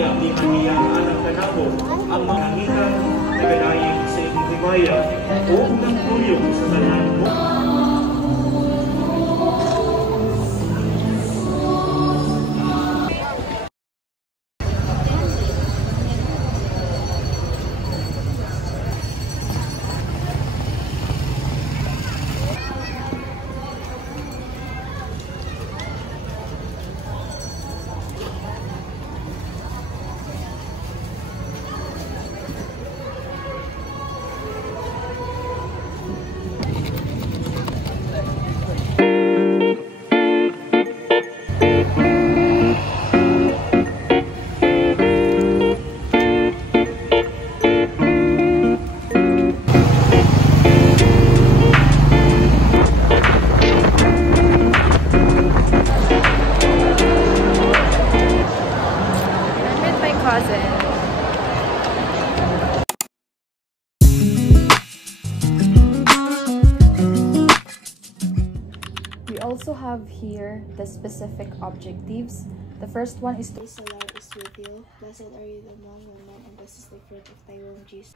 Yablihan niya ang anak kanamo, ang manangikan, nagadayin sa inyong himaya, o ng tuyong sa tanan mo. We also have here the specific objectives. The first one is to the Lord is with you. Blessed are you among women, and blessed is the fruit of thy womb, Jesus.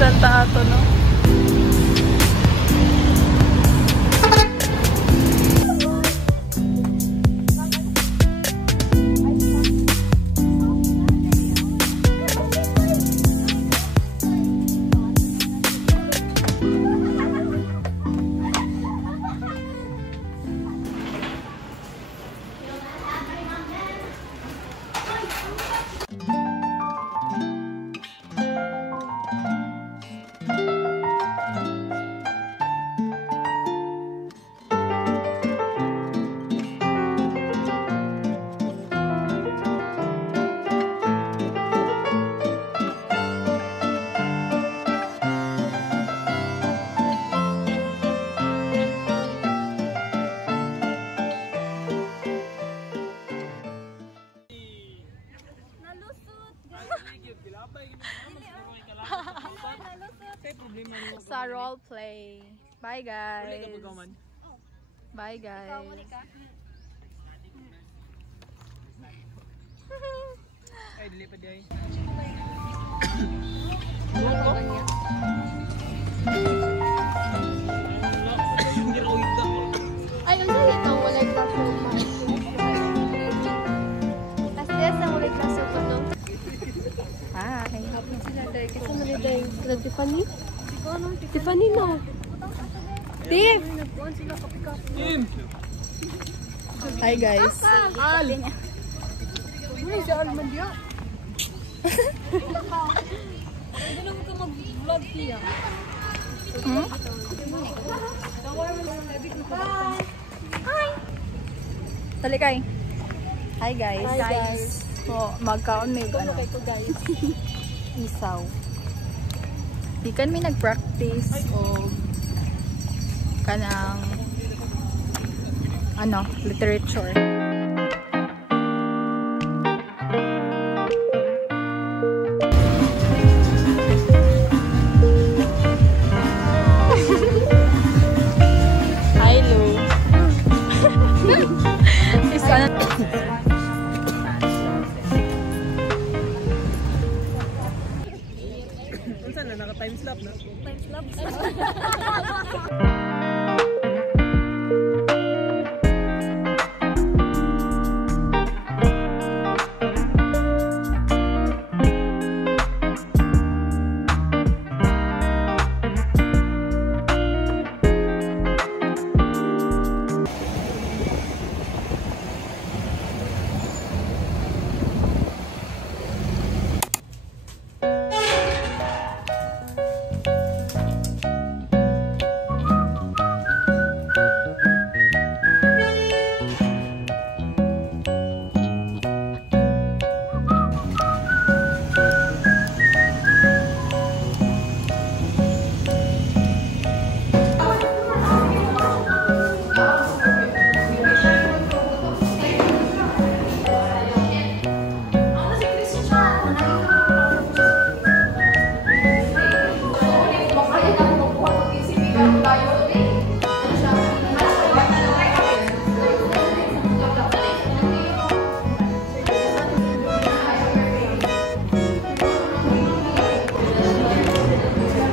Santa Ato, no? Sa role play. Bye guys. Bye guys. Ay, dili pa day. Ay, ang galit ang walay kaso. Kasi ang walay kaso ko, no? Hi. Happy sila day. Kasi mali day. Tiffany? Tiffany, no? Steve! Hi guys. Ano si Alman dia? Hindi naman ka mag-vlog niya. Hi! Talikay. Hi guys. Hi guys. So, magkaon may ano. guys. Isaw. Di kan may nag-practice o kanang ano, literature. Hi Lou. Isa na. Saan na? Naka-timeslap na?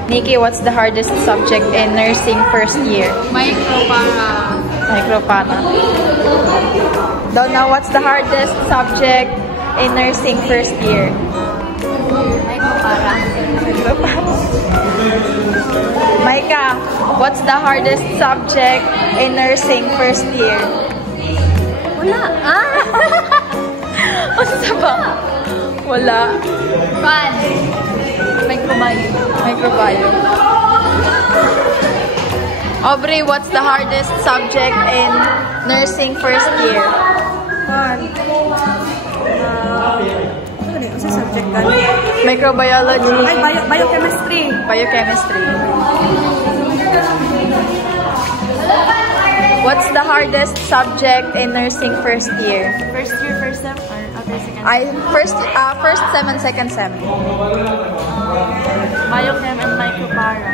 Nikki, what's the hardest subject in nursing first year? Micropara. Micropara. Donna, what's the hardest subject in nursing first year? Micropara. Micah, what's the hardest subject in nursing first year? Wala. Basta ba? Wala. Fun. Microbiome. Microbiome. Aubrey, what's the hardest subject in nursing first year? Ano sa subject ka? Microbiology. Ay, biochemistry. Biochemistry. What's the hardest subject in nursing first year? First year, first sem, or other second? First sem and second sem. Biochem and micropara.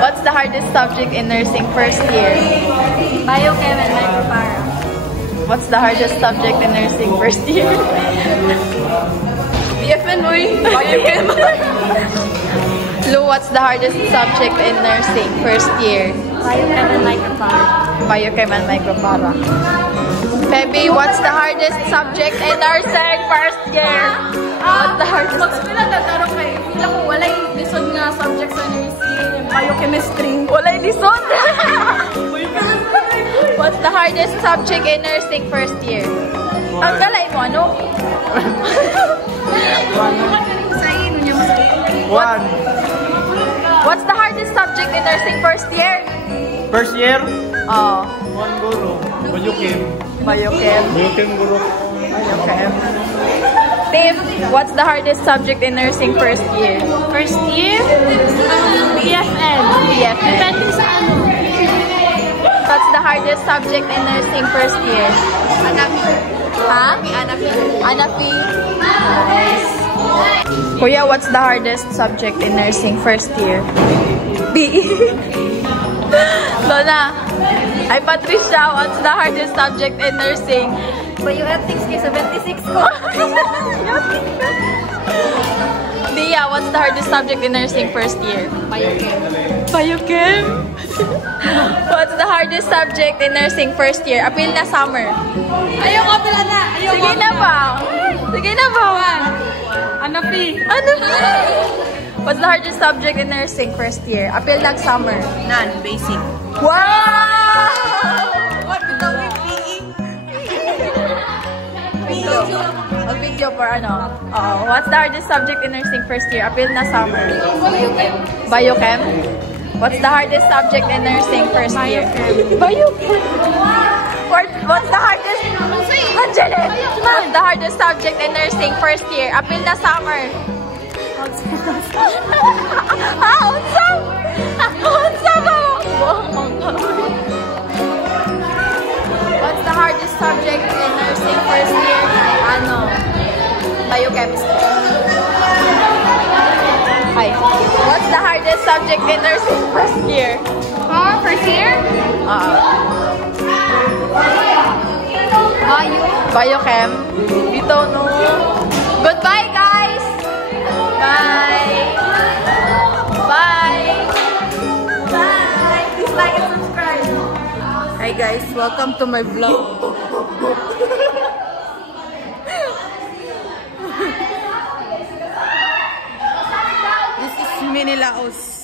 What's the hardest subject in nursing first year? Biochem and micropara. What's the hardest subject in nursing first year? BFN mo Biochem. Lou, what's the hardest subject in nursing first year? Biochem and micropara. Biochem and micropara. Feby, what's the hardest subject in nursing first year? What's the hardest subject? Nagtatanong kayo. Feel ko wala yung lisod nga subject sa nursing. Biochemistry. Wala yung lisod. What's the hardest subject in nursing first year? Ang galay mo, ano? What's the hardest subject in nursing first year? First year, Oh, one guru, Biochem. Biochem. Biochem guru. Biochem. Tim, what's the hardest subject in nursing first year? First year? BFN. BFN. Depende sa ano. What's the hardest subject in nursing first year? Anapi. Ha? Anapi. Anapi. Nice. Kuya, what's the hardest subject in nursing first year? BE. Lola. Ay, Patricia, what's the hardest subject in nursing? Bioethics kay 76 ko. Dia, what's the hardest subject in nursing first year? Biochem. Biochem? What's the hardest subject in nursing first year? Apil na summer. Ayaw ko pala na. Ayaw Sige na ba? Sige na ba? Anapi. Ano? What's the hardest subject in nursing first year? Appeal lang summer. None, basic. Wow! What without with PE? Video. Mag-video for ano? What's the hardest subject in nursing first year? Appeal na summer. Biochem. What's the hardest subject in nursing first year? Biochem. What's the hardest? Angeline! What's the hardest subject in nursing first year? Appeal na summer. What's the hardest subject in nursing first year? Ano? Biochemistry. Hi. What's the hardest subject in nursing first year? First year? Biochem. Dito, no? Goodbye, guys! Bye! Bye! Bye! Please like and subscribe. Hi guys, welcome to my vlog. This is Mini Laos.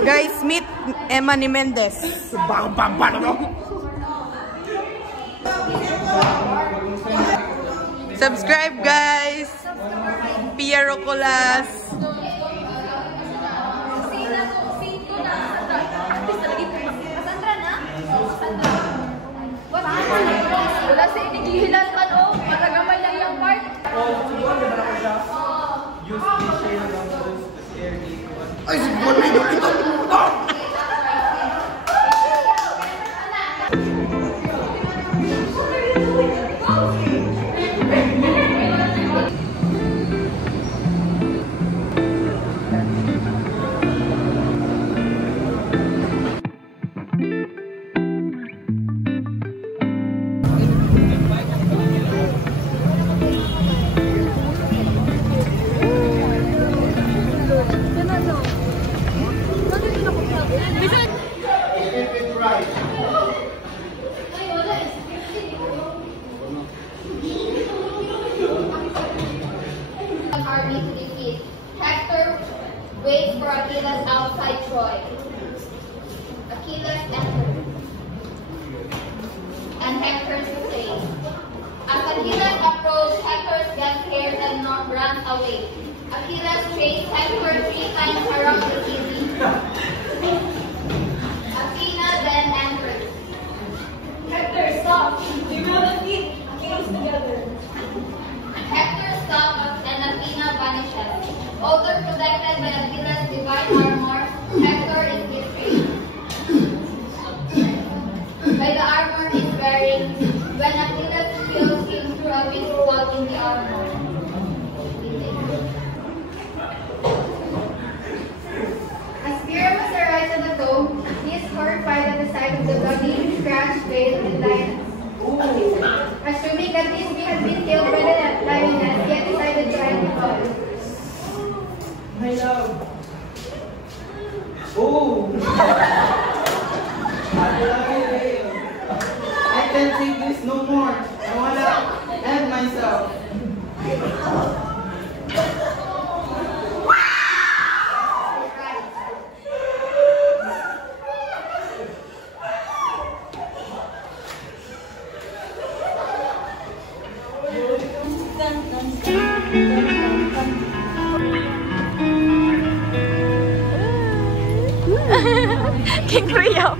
Guys, meet Emma Mendez. Subscribe guys. Piero Colas. Wala sa inigihilan ka, no? Maragaman lang yung part. Army to defeat. Hector waits for Achilles outside Troy. Achilles enters, and Hector says, as Achilles approaches, Hector gets scared and runs away. Achilles chases Hector 3 times around the city. Athena then enters. Hector, stop! We will defeat Achilles together. Hector stops and Athena vanishes. Although protected by Achilles' divine armor, Hector is betrayed by the armor he's wearing when Achilles kills him through a missile in the armor. As Pyramus arrives at the tomb, he is horrified at the sight of the bloody, scratched face of the lioness. Assuming that this had been killed by the lioness, he had decided to end the call. My love. Oh! I can't take this no more. I wanna end myself. King Priam.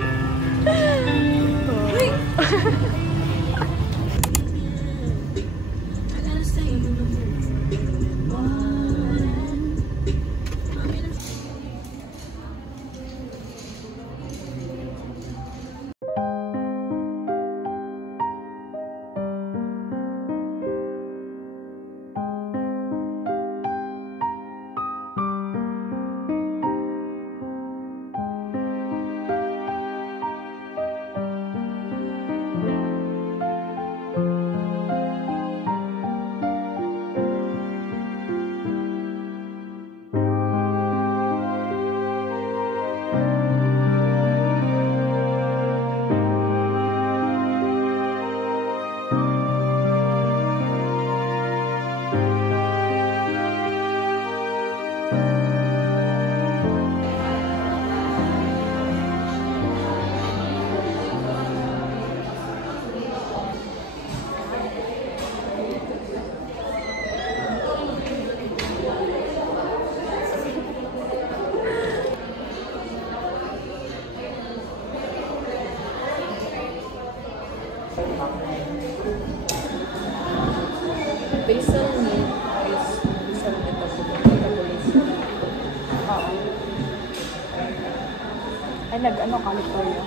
Basal meat is basal metabolism. Oo. Ay, nag-ano ka, Victoria?